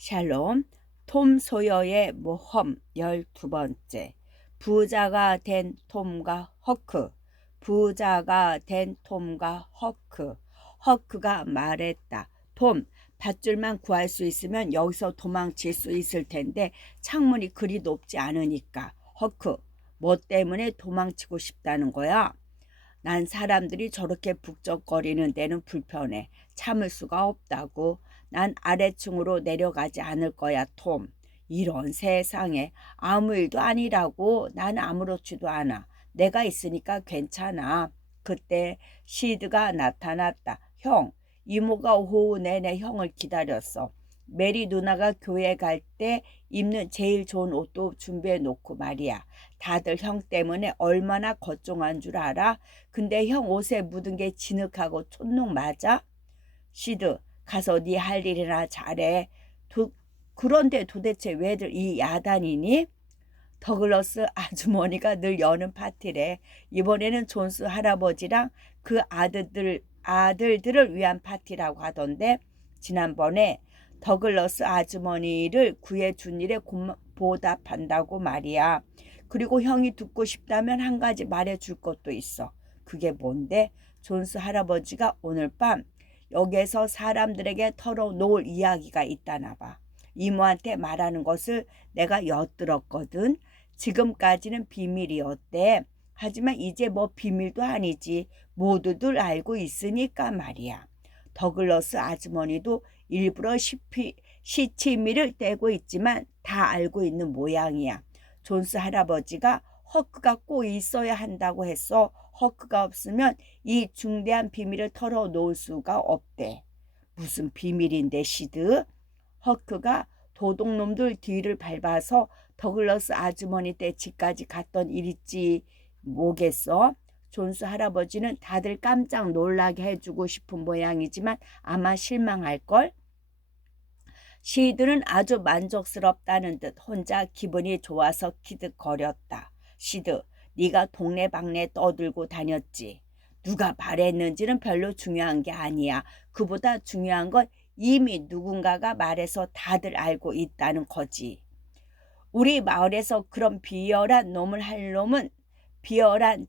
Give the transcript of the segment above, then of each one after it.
샬롬. 톰 소여의 모험 12번째. 부자가 된 톰과 허크. 부자가 된 톰과 허크. 허크가 말했다. 톰, 밧줄만 구할 수 있으면 여기서 도망칠 수 있을 텐데 창문이 그리 높지 않으니까. 허크, 뭐 때문에 도망치고 싶다는 거야? 난 사람들이 저렇게 북적거리는 데는 불편해. 참을 수가 없다고. 난 아래층으로 내려가지 않을 거야, 톰. 이런 세상에. 아무 일도 아니라고. 난 아무렇지도 않아. 내가 있으니까 괜찮아. 그때 시드가 나타났다. 형, 이모가 오후 내내 형을 기다렸어. 메리 누나가 교회 갈 때 입는 제일 좋은 옷도 준비해 놓고 말이야. 다들 형 때문에 얼마나 걱정한 줄 알아? 근데 형 옷에 묻은 게 진흙하고 촛농 맞아? 시드, 가서 네 할 일이나 잘해. 그런데 도대체 왜들 이 야단이니? 더글러스 아주머니가 늘 여는 파티래. 이번에는 존스 할아버지랑 그 아들들을 위한 파티라고 하던데, 지난번에 더글러스 아주머니를 구해준 일에 보답한다고 말이야. 그리고 형이 듣고 싶다면 한 가지 말해줄 것도 있어. 그게 뭔데? 존스 할아버지가 오늘 밤 여기에서 사람들에게 털어놓을 이야기가 있다나 봐. 이모한테 말하는 것을 내가 엿들었거든. 지금까지는 비밀이었대. 하지만 이제 뭐 비밀도 아니지. 모두들 알고 있으니까 말이야. 더글러스 아주머니도 일부러 시치미를 떼고 있지만 다 알고 있는 모양이야. 존스 할아버지가 허크가 꼭 있어야 한다고 했어. 허크가 없으면 이 중대한 비밀을 털어놓을 수가 없대. 무슨 비밀인데, 시드? 허크가 도둑놈들 뒤를 밟아서 더글러스 아주머니 때 집까지 갔던 일이지 뭐겠어? 존스 할아버지는 다들 깜짝 놀라게 해주고 싶은 모양이지만 아마 실망할걸? 시드는 아주 만족스럽다는 듯 혼자 기분이 좋아서 키득거렸다. 시드, 네가 동네방네 떠들고 다녔지. 누가 말했는지는 별로 중요한 게 아니야. 그보다 중요한 건 이미 누군가가 말해서 다들 알고 있다는 거지. 우리 마을에서 그런 비열한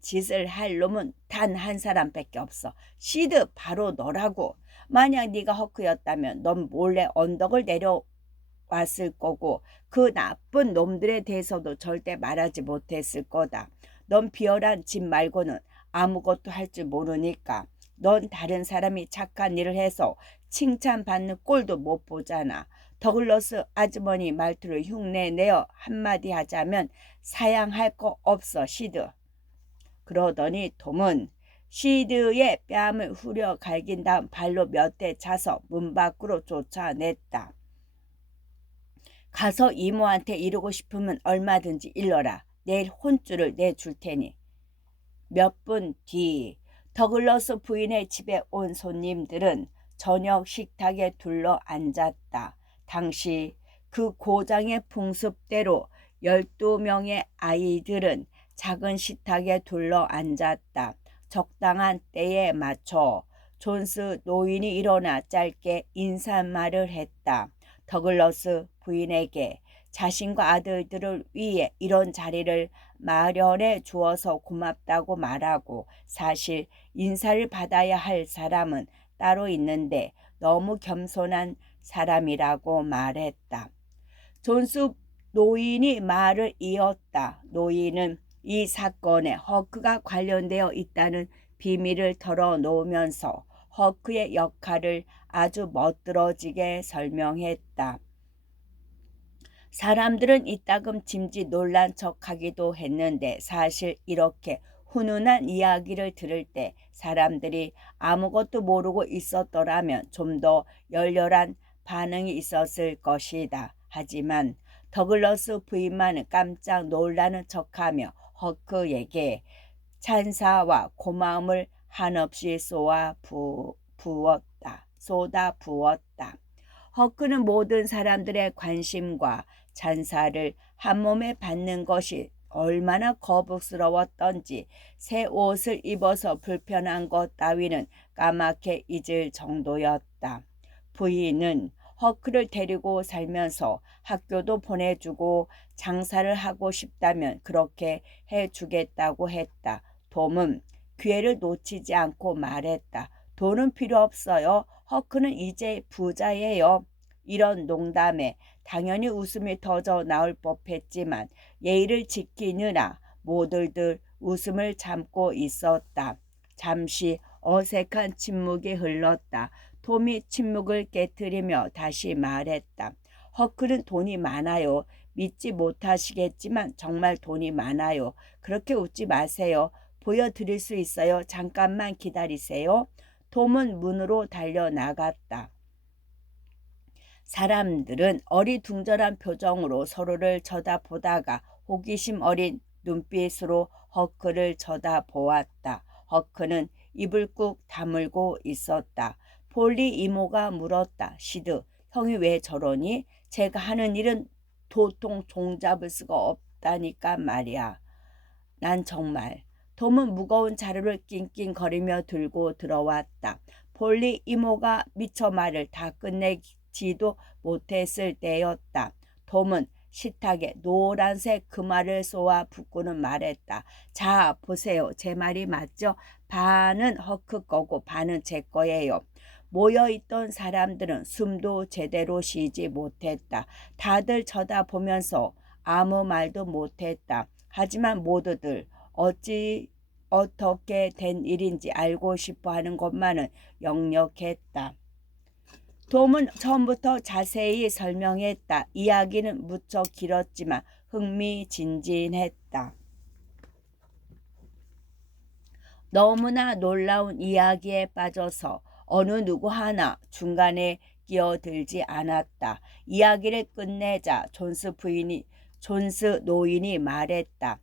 짓을 할 놈은 단 한 사람밖에 없어. 시드, 바로 너라고. 만약 네가 허크였다면 넌 몰래 언덕을 내려왔을 거고 그 나쁜 놈들에 대해서도 절대 말하지 못했을 거다. 넌 비열한 짓 말고는 아무것도 할 줄 모르니까. 넌 다른 사람이 착한 일을 해서 칭찬받는 꼴도 못 보잖아. 더글러스 아주머니 말투를 흉내내어 한마디 하자면 사양할 거 없어, 시드. 그러더니 톰은 시드의 뺨을 후려 갈긴 다음 발로 몇 대 차서 문 밖으로 쫓아냈다. 가서 이모한테 이루고 싶으면 얼마든지 일러라. 내일 혼쭐을 내줄 테니. 몇 분 뒤 더글러스 부인의 집에 온 손님들은 저녁 식탁에 둘러 앉았다. 당시 그 고장의 풍습대로 12명의 아이들은 작은 식탁에 둘러 앉았다. 적당한 때에 맞춰 존스 노인이 일어나 짧게 인사말을 했다. 더글러스 부인에게 자신과 아들들을 위해 이런 자리를 마련해 주어서 고맙다고 말하고, 사실 인사를 받아야 할 사람은 따로 있는데 너무 겸손한 사람이라고 말했다. 존스 노인이 말을 이었다. 노인은 이 사건에 허크가 관련되어 있다는 비밀을 털어놓으면서 허크의 역할을 아주 멋들어지게 설명했다. 사람들은 이따금 짐짓 놀란 척하기도 했는데 사실 이렇게 훈훈한 이야기를 들을 때 사람들이 아무것도 모르고 있었더라면 좀 더 열렬한 반응이 있었을 것이다. 하지만 더글러스 부인만은 깜짝 놀라는 척하며 허크에게 찬사와 고마움을 한없이 쏟아 부었다. 허크는 모든 사람들의 관심과 찬사를 한몸에 받는 것이 얼마나 거북스러웠던지 새 옷을 입어서 불편한 것 따위는 까맣게 잊을 정도였다. 부인은 허크를 데리고 살면서 학교도 보내주고 장사를 하고 싶다면 그렇게 해주겠다고 했다. 톰은 기회를 놓치지 않고 말했다. 돈은 필요 없어요. 허크는 이제 부자예요. 이런 농담에 당연히 웃음이 터져 나올 법했지만 예의를 지키느라 모두들 웃음을 참고 있었다. 잠시 어색한 침묵이 흘렀다. 톰이 침묵을 깨뜨리며 다시 말했다. 허크는 돈이 많아요. 믿지 못하시겠지만 정말 돈이 많아요. 그렇게 웃지 마세요. 보여드릴 수 있어요. 잠깐만 기다리세요. 톰은 문으로 달려나갔다. 사람들은 어리둥절한 표정으로 서로를 쳐다보다가 호기심 어린 눈빛으로 허크를 쳐다보았다. 허크는 입을 꾹 다물고 있었다. 폴리 이모가 물었다. 시드, 형이 왜 저러니? 제가 하는 일은 도통 종잡을 수가 없다니까 말이야. 난 정말. 톰은 무거운 자루를 낑낑거리며 들고 들어왔다. 폴리 이모가 미처 말을 다 끝내지도 못했을 때였다. 톰은 식탁에 노란색 금화를 쏘아 붓고는 말했다. 자, 보세요. 제 말이 맞죠? 반은 허크 거고 반은 제 거예요. 모여있던 사람들은 숨도 제대로 쉬지 못했다. 다들 쳐다보면서 아무 말도 못했다. 하지만 모두들 어떻게 된 일인지 알고 싶어 하는 것만은 역력했다. 톰은 처음부터 자세히 설명했다. 이야기는 무척 길었지만 흥미진진했다. 너무나 놀라운 이야기에 빠져서 어느 누구 하나 중간에 끼어들지 않았다. 이야기를 끝내자 존스 노인이 말했다.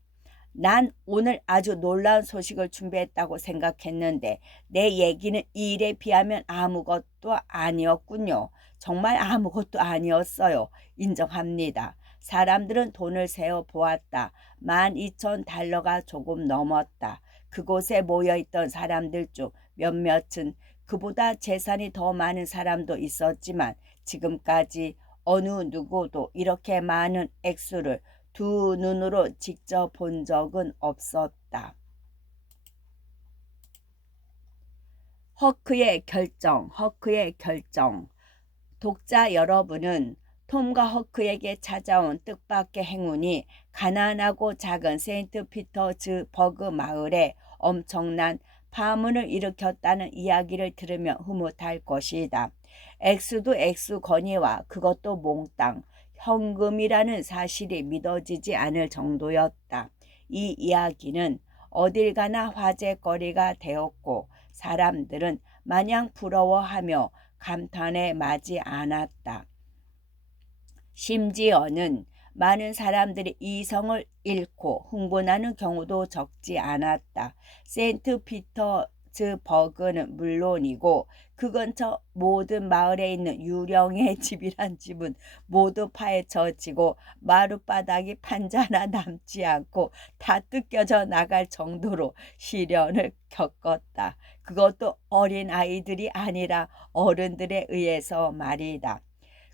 난 오늘 아주 놀라운 소식을 준비했다고 생각했는데 내 얘기는 이 일에 비하면 아무것도 아니었군요. 정말 아무것도 아니었어요. 인정합니다. 사람들은 돈을 세어 보았다. 12,000달러가 조금 넘었다. 그곳에 모여있던 사람들 중 몇몇은 그보다 재산이 더 많은 사람도 있었지만 지금까지 어느 누구도 이렇게 많은 액수를 두 눈으로 직접 본 적은 없었다. 허크의 결정. 독자 여러분은 톰과 허크에게 찾아온 뜻밖의 행운이 가난하고 작은 세인트피터즈버그 마을에 엄청난 파문을 일으켰다는 이야기를 들으며 흐뭇할 것이다. 액수도 액수거니와 그것도 몽땅 현금이라는 사실이 믿어지지 않을 정도였다. 이 이야기는 어딜 가나 화제거리가 되었고 사람들은 마냥 부러워하며 감탄에 마지 않았다. 심지어는 많은 사람들이 이성을 잃고 흥분하는 경우도 적지 않았다. 세인트피터즈버그는 물론이고 그 근처 모든 마을에 있는 유령의 집이란 집은 모두 파헤쳐지고 마룻바닥이 판자나 남지 않고 다 뜯겨져 나갈 정도로 시련을 겪었다. 그것도 어린 아이들이 아니라 어른들에 의해서 말이다.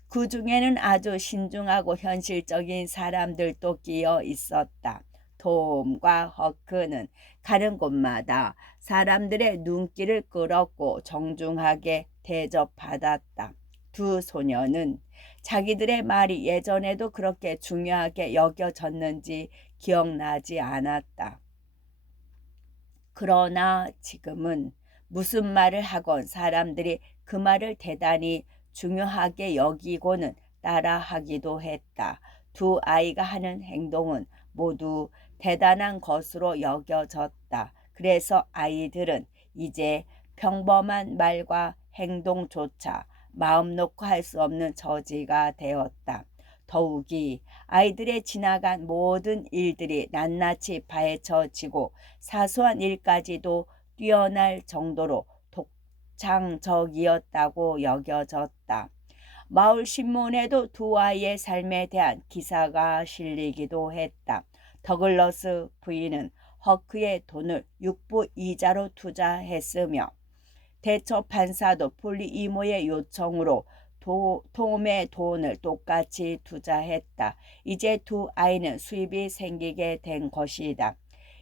그 중에는 아주 신중하고 현실적인 사람들도 끼어 있었다. 톰과 허크는 가는 곳마다 사람들의 눈길을 끌었고 정중하게 대접받았다. 두 소녀는 자기들의 말이 예전에도 그렇게 중요하게 여겨졌는지 기억나지 않았다. 그러나 지금은 무슨 말을 하건 사람들이 그 말을 대단히 중요하게 여기고는 따라하기도 했다. 두 아이가 하는 행동은 모두 대단한 것으로 여겨졌다. 그래서 아이들은 이제 평범한 말과 행동조차 마음 놓고 할 수 없는 처지가 되었다. 더욱이 아이들의 지나간 모든 일들이 낱낱이 파헤쳐지고 사소한 일까지도 뛰어날 정도로 독창적이었다고 여겨졌다. 마을 신문에도 두 아이의 삶에 대한 기사가 실리기도 했다. 더글러스 부인은 허크의 돈을 육부 이자로 투자했으며 대처 판사도 폴리 이모의 요청으로 톰의 돈을 똑같이 투자했다. 이제 두 아이는 수입이 생기게 된 것이다.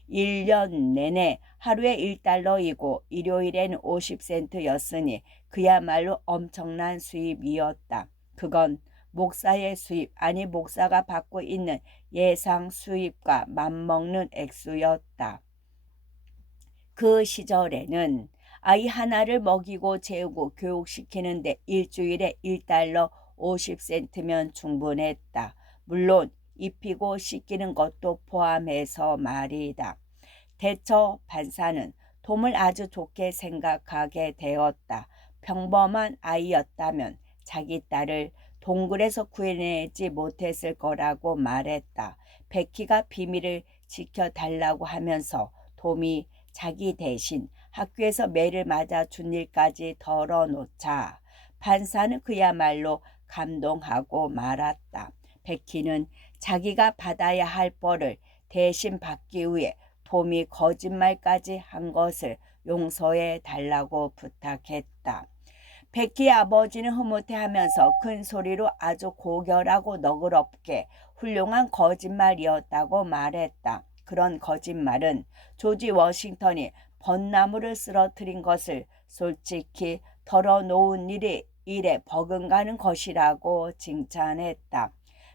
1년 내내 하루에 1달러이고 일요일엔 50센트였으니 그야말로 엄청난 수입이었다. 그건 목사의 수입, 아니 목사가 받고 있는 예상 수입과 맞먹는 액수였다. 그 시절에는 아이 하나를 먹이고 재우고 교육시키는데 일주일에 1달러 50센트면 충분했다. 물론 입히고 씻기는 것도 포함해서 말이다. 대처 판사는 톰을 아주 좋게 생각하게 되었다. 평범한 아이였다면 자기 딸을 동굴에서 구해내지 못했을 거라고 말했다. 베키가 비밀을 지켜달라고 하면서 톰이 자기 대신 학교에서 매를 맞아 준 일까지 덜어놓자 판사는 그야말로 감동하고 말았다. 베키는 자기가 받아야 할 벌을 대신 받기 위해 톰이 거짓말까지 한 것을 용서해 달라고 부탁했다. 베키의 아버지는 흐뭇해하면서 큰 소리로 아주 고결하고 너그럽게 훌륭한 거짓말이었다고 말했다. 그런 거짓말은 조지 워싱턴이 벚나무를 쓰러뜨린 것을 솔직히 털어놓은 일에 버금가는 것이라고 칭찬했다.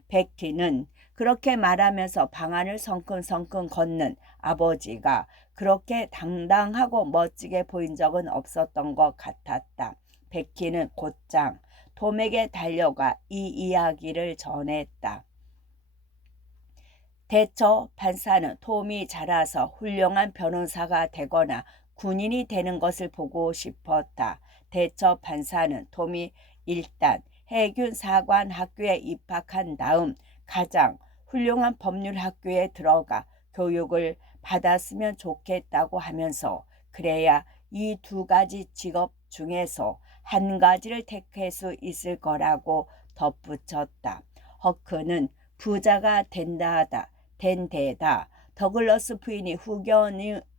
베키는 그렇게 말하면서 방안을 성큼성큼 걷는 아버지가 그렇게 당당하고 멋지게 보인 적은 없었던 것 같았다. 베키는 곧장 톰에게 달려가 이 이야기를 전했다. 대처 판사는 톰이 자라서 훌륭한 변호사가 되거나 군인이 되는 것을 보고 싶었다. 대처 판사는 톰이 일단 해군 사관 학교에 입학한 다음 가장 훌륭한 법률 학교에 들어가 교육을 받았으면 좋겠다고 하면서 그래야 이 두 가지 직업 중에서 한 가지를 택할 수 있을 거라고 덧붙였다. 허크는 부자가 된 데다 더글러스 부인이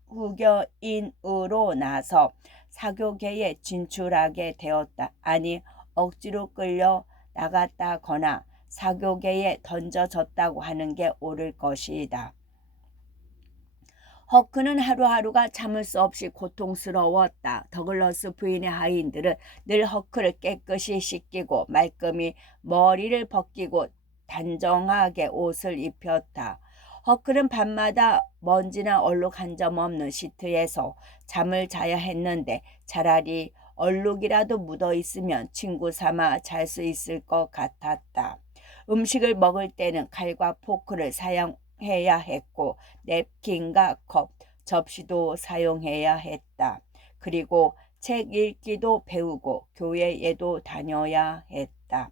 후견인으로 나서 사교계에 진출하게 되었다. 아니 억지로 끌려 나갔다거나 사교계에 던져졌다고 하는 게 옳을 것이다. 허크는 하루하루가 참을 수 없이 고통스러웠다. 더글러스 부인의 하인들은 늘 허크를 깨끗이 씻기고 말끔히 머리를 벗기고 단정하게 옷을 입혔다. 허크는 밤마다 먼지나 얼룩 한 점 없는 시트에서 잠을 자야 했는데 차라리 얼룩이라도 묻어 있으면 친구 삼아 잘 수 있을 것 같았다. 음식을 먹을 때는 칼과 포크를 사용해야 했고 냅킨과 컵, 접시도 사용해야 했다. 그리고 책 읽기도 배우고 교회에도 다녀야 했다.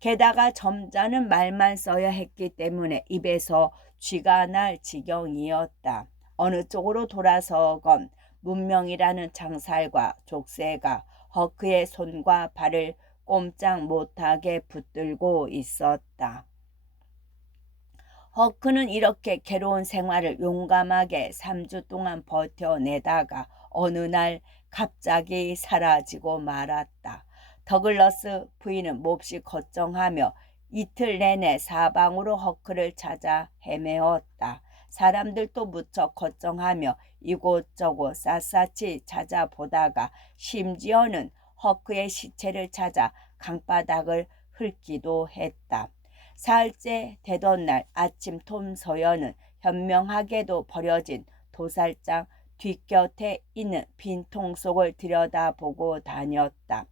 게다가 점잖은 말만 써야 했기 때문에 입에서 쥐가 날 지경이었다. 어느 쪽으로 돌아서건 문명이라는 창살과 족쇄가 허크의 손과 발을 꼼짝 못하게 붙들고 있었다. 허크는 이렇게 괴로운 생활을 용감하게 3주 동안 버텨내다가 어느 날 갑자기 사라지고 말았다. 더글러스 부인은 몹시 걱정하며 이틀 내내 사방으로 허크를 찾아 헤매었다. 사람들도 무척 걱정하며 이곳저곳 샅샅이 찾아보다가 심지어는 허크의 시체를 찾아 강바닥을 훑기도 했다. 사흘째 되던 날 아침 톰 소여는 현명하게도 버려진 도살장 뒷곁에 있는 빈 통 속을 들여다보고 다녔다.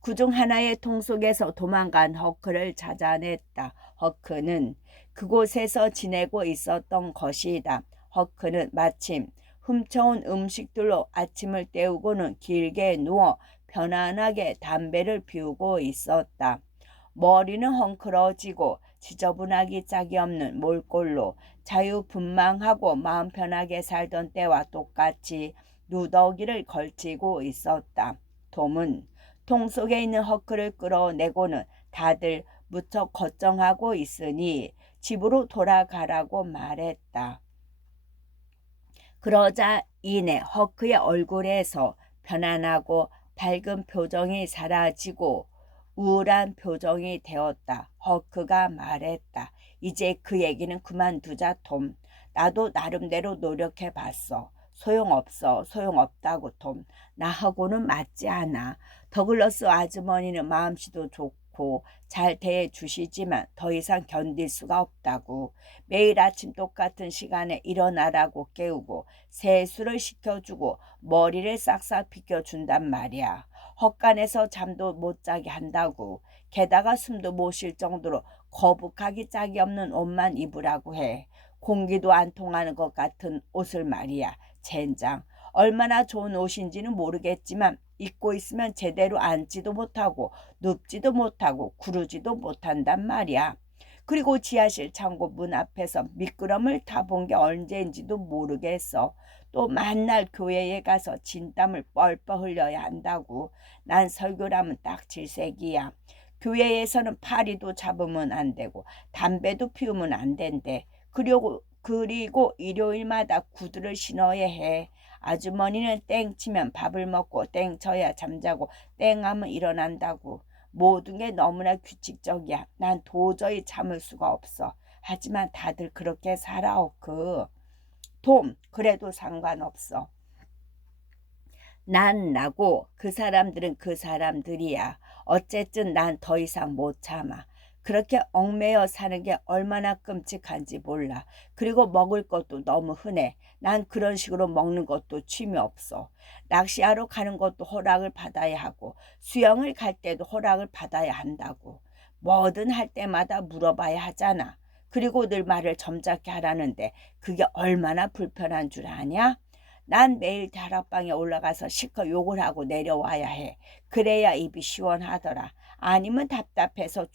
그중 하나의 통 속에서 도망간 허크를 찾아냈다. 허크는 그곳에서 지내고 있었던 것이다. 허크는 마침 훔쳐온 음식들로 아침을 때우고는 길게 누워 편안하게 담배를 피우고 있었다. 머리는 헝클어지고 지저분하기 짝이 없는 몰골로 자유분방하고 마음 편하게 살던 때와 똑같이 누더기를 걸치고 있었다. 톰은 통 속에 있는 허크를 끌어내고는 다들 무척 걱정하고 있으니 집으로 돌아가라고 말했다. 그러자 이내 허크의 얼굴에서 편안하고 밝은 표정이 사라지고 우울한 표정이 되었다. 허크가 말했다. 이제 그 얘기는 그만두자, 톰. 나도 나름대로 노력해봤어. 소용없어. 소용없다고, 톰. 나하고는 맞지 않아. 더글러스 아주머니는 마음씨도 좋고 잘 대해주시지만 더 이상 견딜 수가 없다고. 매일 아침 똑같은 시간에 일어나라고 깨우고 세수를 시켜주고 머리를 싹싹 빗겨준단 말이야. 헛간에서 잠도 못 자게 한다고. 게다가 숨도 못 쉴 정도로 거북하기 짝이 없는 옷만 입으라고 해. 공기도 안 통하는 것 같은 옷을 말이야. 젠장. 얼마나 좋은 옷인지는 모르겠지만 입고 있으면 제대로 앉지도 못하고 눕지도 못하고 구르지도 못한단 말이야. 그리고 지하실 창고 문 앞에서 미끄럼을 타본 게 언제인지도 모르겠어. 또 만날 교회에 가서 진땀을 뻘뻘 흘려야 한다고. 난 설교라면 딱 질색이야. 교회에서는 파리도 잡으면 안 되고 담배도 피우면 안 된대. 그리고 일요일마다 구두를 신어야 해. 아주머니는 땡 치면 밥을 먹고 땡 쳐야 잠자고 땡 하면 일어난다고. 모든 게 너무나 규칙적이야. 난 도저히 참을 수가 없어. 하지만 다들 그렇게 살아, 톰, 그래도 상관없어. 난 나고 그 사람들은 그 사람들이야. 어쨌든 난 더 이상 못 참아. 그렇게 얽매여 사는 게 얼마나 끔찍한지 몰라. 그리고 먹을 것도 너무 흔해. 난 그런 식으로 먹는 것도 취미 없어. 낚시하러 가는 것도 허락을 받아야 하고 수영을 갈 때도 허락을 받아야 한다고. 뭐든 할 때마다 물어봐야 하잖아. 그리고 늘 말을 점잖게 하라는데 그게 얼마나 불편한 줄 아냐? 난 매일 다락방에 올라가서 실컷 욕을 하고 내려와야 해. 그래야 입이 시원하더라. 아니면 답답해서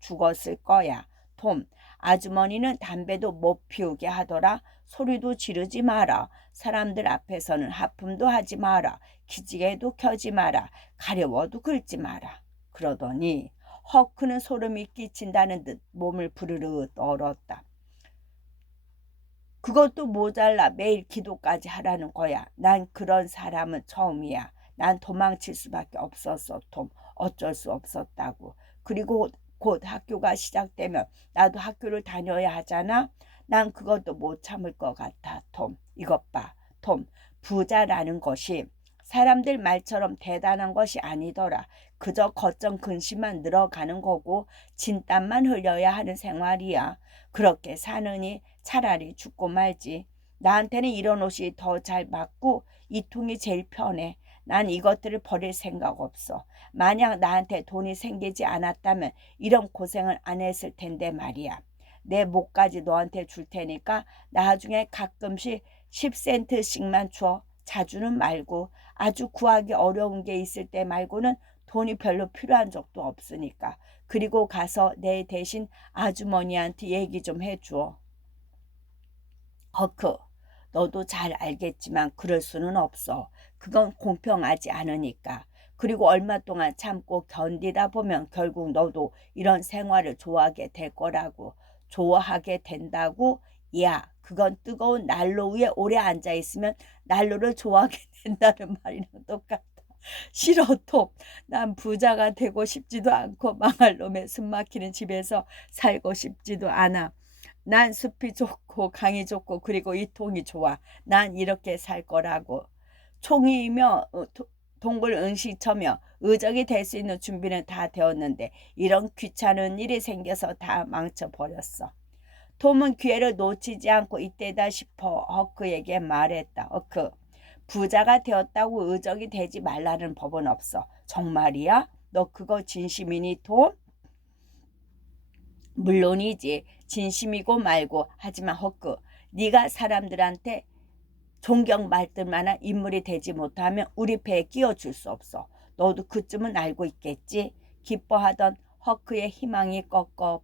죽었을 거야. 톰, 아주머니는 담배도 못 피우게 하더라. 소리도 지르지 마라. 사람들 앞에서는 하품도 하지 마라. 기지개도 켜지 마라. 가려워도 긁지 마라. 그러더니 허크는 소름이 끼친다는 듯 몸을 부르르 떨었다. 그것도 모자라 매일 기도까지 하라는 거야. 난 그런 사람은 처음이야. 난 도망칠 수밖에 없었어, 톰. 어쩔 수 없었다고. 그리고 곧 학교가 시작되면 나도 학교를 다녀야 하잖아. 난 그것도 못 참을 것 같아, 톰. 이것 봐, 톰. 부자라는 것이 사람들 말처럼 대단한 것이 아니더라. 그저 겉정 근심만 늘어가는 거고 진땀만 흘려야 하는 생활이야. 그렇게 사느니 차라리 죽고 말지. 나한테는 이런 옷이 더 잘 맞고 이 통이 제일 편해. 난 이것들을 버릴 생각 없어. 만약 나한테 돈이 생기지 않았다면 이런 고생을 안 했을 텐데 말이야. 내 목까지 너한테 줄 테니까 나중에 가끔씩 10센트씩만 줘. 자주는 말고. 아주 구하기 어려운 게 있을 때 말고는 돈이 별로 필요한 적도 없으니까. 그리고 가서 내 대신 아주머니한테 얘기 좀 해줘. 허크, 너도 잘 알겠지만 그럴 수는 없어. 그건 공평하지 않으니까. 그리고 얼마 동안 참고 견디다 보면 결국 너도 이런 생활을 좋아하게 될 거라고. 좋아하게 된다고? 야, 그건 뜨거운 난로 위에 오래 앉아있으면 난로를 좋아하게 된다는 말이랑 똑같아. 싫어, 톰. 난 부자가 되고 싶지도 않고 망할 놈의 숨막히는 집에서 살고 싶지도 않아. 난 숲이 좋고 강이 좋고 그리고 이 통이 좋아. 난 이렇게 살 거라고. 총이며 동굴 은시처며 의적이 될 수 있는 준비는 다 되었는데 이런 귀찮은 일이 생겨서 다 망쳐버렸어. 톰은 기회를 놓치지 않고 이때다 싶어 허크에게 말했다. 허크, 부자가 되었다고 의적이 되지 말라는 법은 없어. 정말이야? 너 그거 진심이니, 톰? 물론이지. 진심이고 말고. 하지만 허크, 네가 사람들한테 존경받을 만한 인물이 되지 못하면 우리 배에 끼워줄 수 없어. 너도 그쯤은 알고 있겠지? 기뻐하던 허크의 희망이 꺾여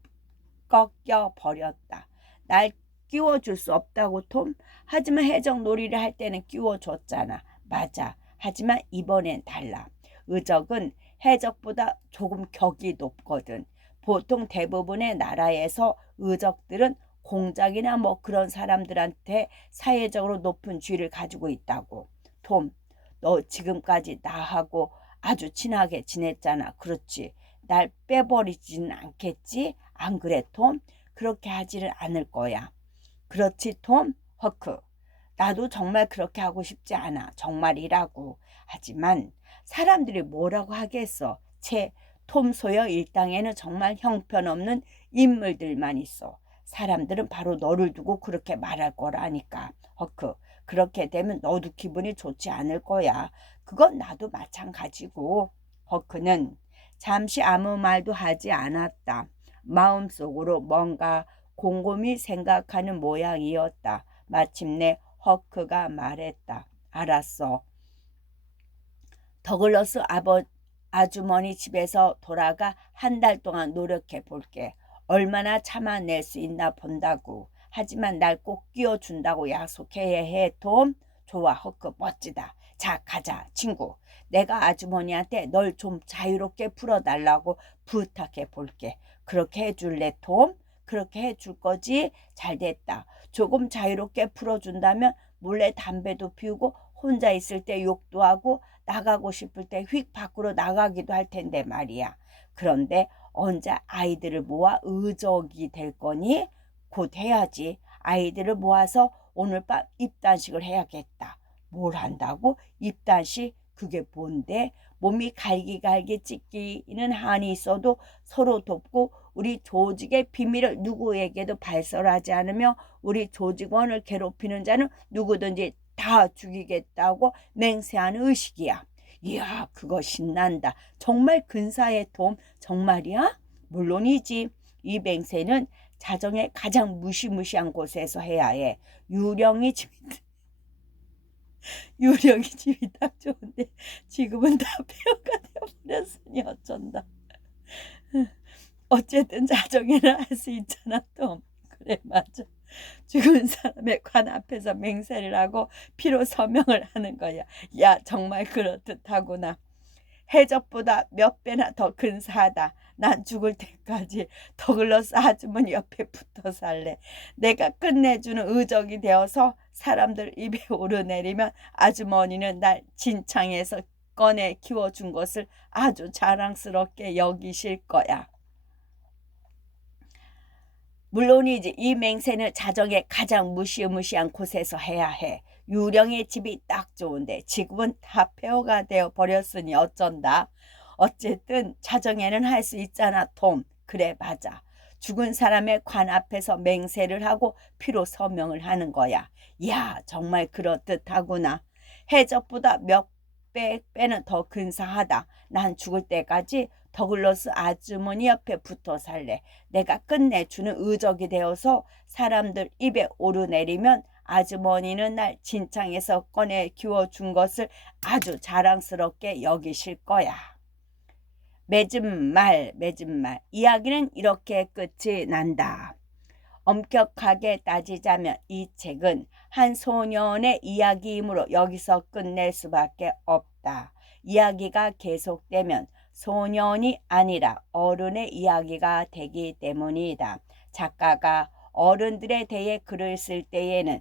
버렸다. 날 끼워줄 수 없다고, 톰? 하지만 해적 놀이를 할 때는 끼워줬잖아. 맞아. 하지만 이번엔 달라. 의적은 해적보다 조금 격이 높거든. 보통 대부분의 나라에서 의적들은 공작이나 뭐 그런 사람들한테 사회적으로 높은 지위를 가지고 있다고. 톰, 너 지금까지 나하고 아주 친하게 지냈잖아. 그렇지? 날 빼버리지는 않겠지? 안 그래, 톰? 그렇게 하지는 않을 거야. 그렇지, 톰? 허크. 나도 정말 그렇게 하고 싶지 않아. 정말이라고. 하지만 사람들이 뭐라고 하겠어. 톰 소여 일당에는 정말 형편없는 인물들만 있어. 사람들은 바로 너를 두고 그렇게 말할 거라니까. 허크. 그렇게 되면 너도 기분이 좋지 않을 거야. 그건 나도 마찬가지고. 허크는 잠시 아무 말도 하지 않았다. 마음속으로 뭔가 곰곰이 생각하는 모양이었다. 마침내 허크가 말했다. 알았어. 더글러스 아주머니 집에서 돌아가 한 달 동안 노력해 볼게. 얼마나 참아낼 수 있나 본다고. 하지만 날 꼭 끼워준다고 약속해야 해, 톰. 좋아, 허크, 멋지다. 자, 가자, 친구. 내가 아주머니한테 널 좀 자유롭게 풀어달라고 부탁해 볼게. 그렇게 해줄래, 톰? 그렇게 해줄 거지? 잘됐다. 조금 자유롭게 풀어준다면 몰래 담배도 피우고 혼자 있을 때 욕도 하고 나가고 싶을 때 휙 밖으로 나가기도 할 텐데 말이야. 그런데 언제 아이들을 모아 의적이 될 거니? 곧 해야지. 아이들을 모아서 오늘 밤 입단식을 해야겠다. 뭘 한다고? 입단식? 그게 뭔데? 몸이 갈기갈기 찢기는 한이 있어도 서로 돕고 우리 조직의 비밀을 누구에게도 발설하지 않으며 우리 조직원을 괴롭히는 자는 누구든지 다 죽이겠다고 맹세하는 의식이야. 이야, 그거 신난다. 정말 근사해, 톰. 정말이야? 물론이지. 이 맹세는 자정의 가장 무시무시한 곳에서 해야 해. 유령이 집이 딱 좋은데 지금은 다 폐허가 되어버렸으니 어쩐다. 어쨌든 자정에는 할 수 있잖아, 톰. 그래, 맞아. 죽은 사람의 관 앞에서 맹세를 하고 피로 서명을 하는 거야. 야, 정말 그렇듯하구나. 해적보다 몇 배나 더 근사하다. 난 죽을 때까지 더글러스 아주머니 옆에 붙어 살래. 내가 끝내주는 의적이 되어서 사람들 입에 오르내리면 아주머니는 날 진창에서 꺼내 키워준 것을 아주 자랑스럽게 여기실 거야. 물론이지. 이 맹세는 자정에 가장 무시무시한 곳에서 해야 해. 유령의 집이 딱 좋은데 지금은 다 폐허가 되어 버렸으니 어쩐다. 어쨌든 자정에는 할 수 있잖아, 톰. 그래, 맞아. 죽은 사람의 관 앞에서 맹세를 하고 피로 서명을 하는 거야. 이야, 정말 그렇듯하구나. 해적보다 몇백 배는 더 근사하다. 난 죽을 때까지 더글러스 아주머니 옆에 붙어 살래. 내가 끝내주는 의적이 되어서 사람들 입에 오르내리면 아주머니는 날 진창에서 꺼내 키워준 것을 아주 자랑스럽게 여기실 거야. 맺은 말. 이야기는 이렇게 끝이 난다. 엄격하게 따지자면 이 책은 한 소년의 이야기이므로 여기서 끝낼 수밖에 없다. 이야기가 계속되면 소년이 아니라 어른의 이야기가 되기 때문이다. 작가가 어른들에 대해 글을 쓸 때에는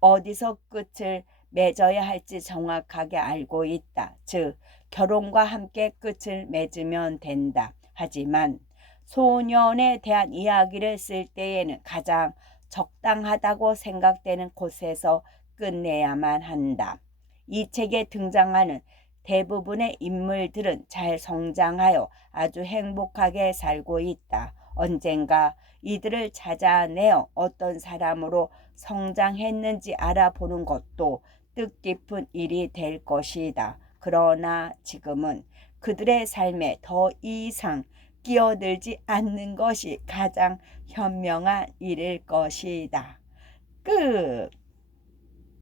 어디서 끝을 맺어야 할지 정확하게 알고 있다. 즉, 결혼과 함께 끝을 맺으면 된다. 하지만 소년에 대한 이야기를 쓸 때에는 가장 적당하다고 생각되는 곳에서 끝내야만 한다. 이 책에 등장하는 대부분의 인물들은 잘 성장하여 아주 행복하게 살고 있다. 언젠가 이들을 찾아내어 어떤 사람으로 성장했는지 알아보는 것도 뜻깊은 일이 될 것이다. 그러나 지금은 그들의 삶에 더 이상 끼어들지 않는 것이 가장 현명한 일일 것이다. 끝.